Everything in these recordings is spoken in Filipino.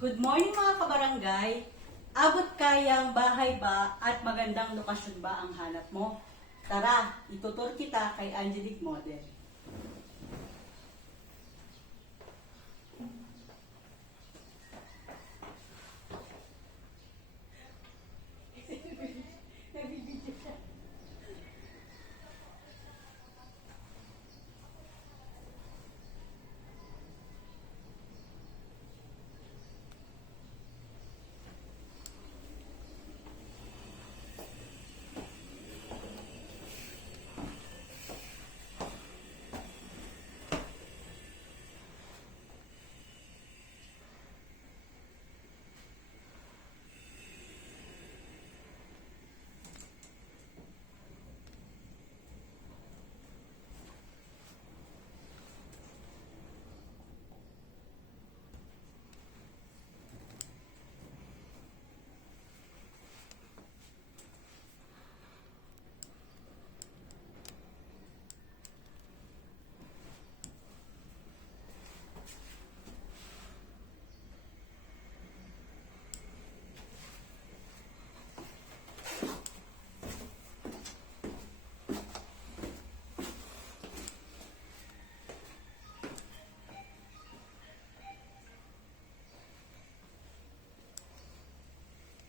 Good morning mga kabarangay! Abot kayang bahay ba at magandang lokasyon ba ang hanap mo? Tara, itutur kita kay Angelic Model.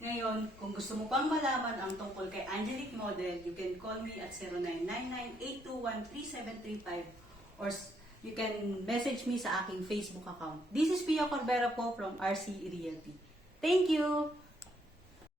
Ngayon, kung gusto mo pang malaman ang tungkol kay Angelic Model, you can call me at 0999-821-3735 or you can message me sa aking Facebook account. This is Pia Corbera po from RC Realty. Thank you!